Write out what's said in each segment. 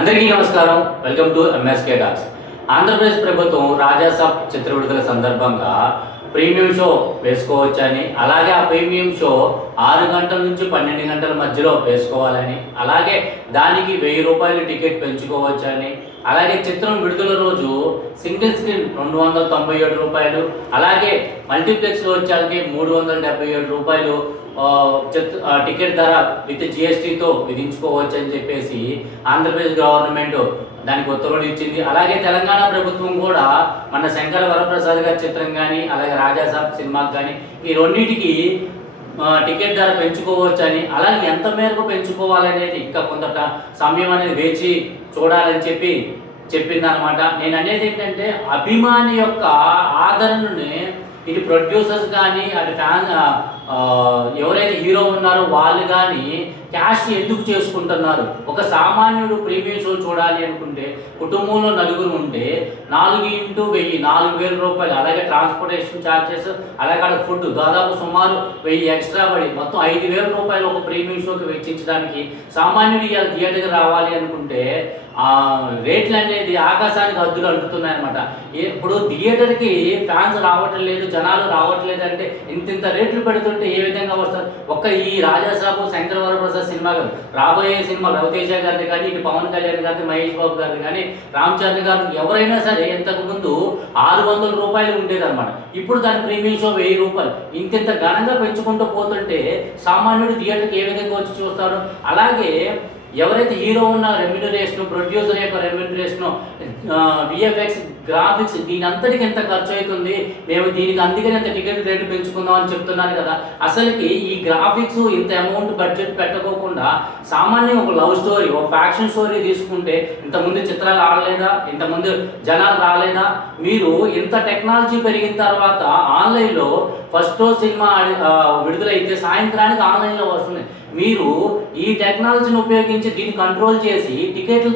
అందరికీ నమస్కారం. Welcome to MSK talks. Andhra Pradesh ప్రభుత్వం రాజాసాబ్ చిత్ర విడుదల సందర్భంగా ప్రీమియం షో వేసుకోవచ్చని, అలాగే ఆ ప్రీమియం షో 6 గంటల నుంచి 12 గంటల మధ్యలో వేసుకోవాలని, అలాగే దానికి ₹1000 టికెట్ పెంచుకోవచ్చని, అలాగే చిత్రం విడుదల రోజు సింగిల్ స్క్రీన్ ₹297, అలాగే మల్టీప్లెక్స్లో వచ్చేకి ₹377 టికెట్ ధర విత్ జిఎస్టీతో విధించుకోవచ్చు అని చెప్పేసి ఆంధ్రప్రదేశ్ గవర్నమెంట్ దానికి ఉత్తర్వులు ఇచ్చింది. అలాగే తెలంగాణ ప్రభుత్వం కూడా మన శంకర వరప్రసాద్ గారి చిత్రం కానీ, అలాగే రాజాసాబ్ సినిమాకి కానీ ఈ రెండింటికి టికెట్ ధర పెంచుకోవచ్చని, అలాగే ఎంత మేరకు పెంచుకోవాలనేది ఇంకా కొంత సమయం అనేది వేచి చూడాలని చెప్పిందనమాట. నేను అనేది ఏంటంటే, అభిమాని యొక్క ఆదరణని ఇటు ప్రొడ్యూసర్స్ కానీ, అటు ఫ్యాన్ ఎవరైతే హీరో ఉన్నారో వాళ్ళు కానీ క్యాష్ ఎందుకు చేసుకుంటున్నారు? ఒక సామాన్యుడు ప్రీమియం షో చూడాలి అనుకుంటే, కుటుంబంలో నలుగురు ఉంటే 4x1000 ₹4000, అలాగే ట్రాన్స్పోర్టేషన్ ఛార్జెస్, అలాగే ఫుడ్ దాదాపు సుమారు 1000 ఎక్స్ట్రా పడి మొత్తం ₹5000 ఒక ప్రీమియం షోకి వెచ్చించడానికి సామాన్యుడు ఇలా థియేటర్కి రావాలి అనుకుంటే రేట్లు అనేది ఆకాశానికి హద్దులు అంటుతున్నాయి అనమాట. ఇప్పుడు థియేటర్కి ఫ్యాన్స్ రావటం లేదు, జనాలు రావట్లేదు అంటే ఇంత రేట్లు పెడుతుంటే ఏ విధంగా వస్తారు? ఒక్క ఈ రాజాసాబు, శంకర వరప్రసాద్ సినిమా కాదు, రాబోయే సినిమా రవితేజ గారిది కానీ, ఇటు పవన్ కళ్యాణ్ గారిది, మహేష్ బాబు గారిది కానీ, రామ్ చరణ్ గారు ఎవరైనా సరే ఇంతకు ముందు ₹600 ఉండేదన్నమాట. ఇప్పుడు దాని ప్రీమియం షో ₹1000. ఇంత ఘనంగా పెంచుకుంటూ పోతుంటే సామాన్యుడు థియేటర్కి ఏ విధంగా వచ్చి చూస్తారు? అలాగే ఎవరైతే హీరో ఉన్న రెమ్యూనరేషన్, ప్రొడ్యూసర్ యొక్క రెమ్యూనరేషన్, విఎఫ్ఎక్స్, గ్రాఫిక్స్, దీని అంతటికి ఎంత ఖర్చు అవుతుంది, మేము దీనికి అందుకని ఎంత టికెట్ రేటు పెంచుకుందాం అని చెప్తున్నారు కదా. అసలుకి ఈ గ్రాఫిక్స్ ఇంత అమౌంట్ బడ్జెట్ పెట్టకోకుండా సామాన్యంగా ఒక లవ్ స్టోరీ, ఒక ఫ్యాక్షన్ స్టోరీ తీసుకుంటే ఇంతకుముందు చిత్రాలు ఆడలేదా? ఇంతకుముందు జనాలు రాలేదా? మీరు ఇంత టెక్నాలజీ పెరిగిన తర్వాత ఆన్లైన్లో ఫస్ట్ సినిమా విడుదలైతే సాయంత్రానికి ఆన్లైన్లో వస్తుంది. మీరు ఈ టెక్నాలజీని ఉపయోగించి దీన్ని కంట్రోల్ చేసి టికెట్లు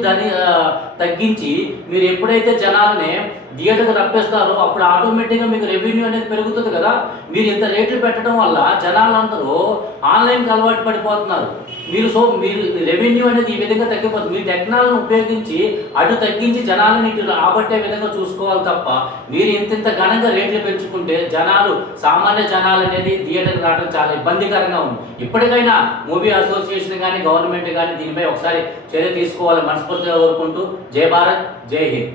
తగ్గించి మీరు ఎప్పుడైతే జనాలని థియేటర్కి రప్పిస్తారో అప్పుడు ఆటోమేటిక్గా మీకు రెవెన్యూ అనేది పెరుగుతుంది కదా. మీరు ఇంత రేట్లు పెట్టడం వల్ల జనాలందరూ ఆన్లైన్కి అలవాటు పడిపోతున్నారు. మీరు రెవెన్యూ అనేది ఈ విధంగా తగ్గిపోతుంది. మీరు టెక్నాలజీని ఉపయోగించి అటు తగ్గించి జనాలను ఇటు రాబట్టే విధంగా చూసుకోవాలి తప్ప మీరు ఇంత ఘనంగా రేట్లు పెంచుకుంటే సామాన్య జనాలు అనేది థియేటర్కి రావడం చాలా ఇబ్బందికరంగా ఉంది. ఇప్పటికైనా మూవీ అసోసియేషన్ కానీ, గవర్నమెంట్ కానీ దీనిపై ఒకసారి చర్య తీసుకోవాలని మనస్ఫూర్తిగా కోరుకుంటూ జై భారత్, జై హింద్.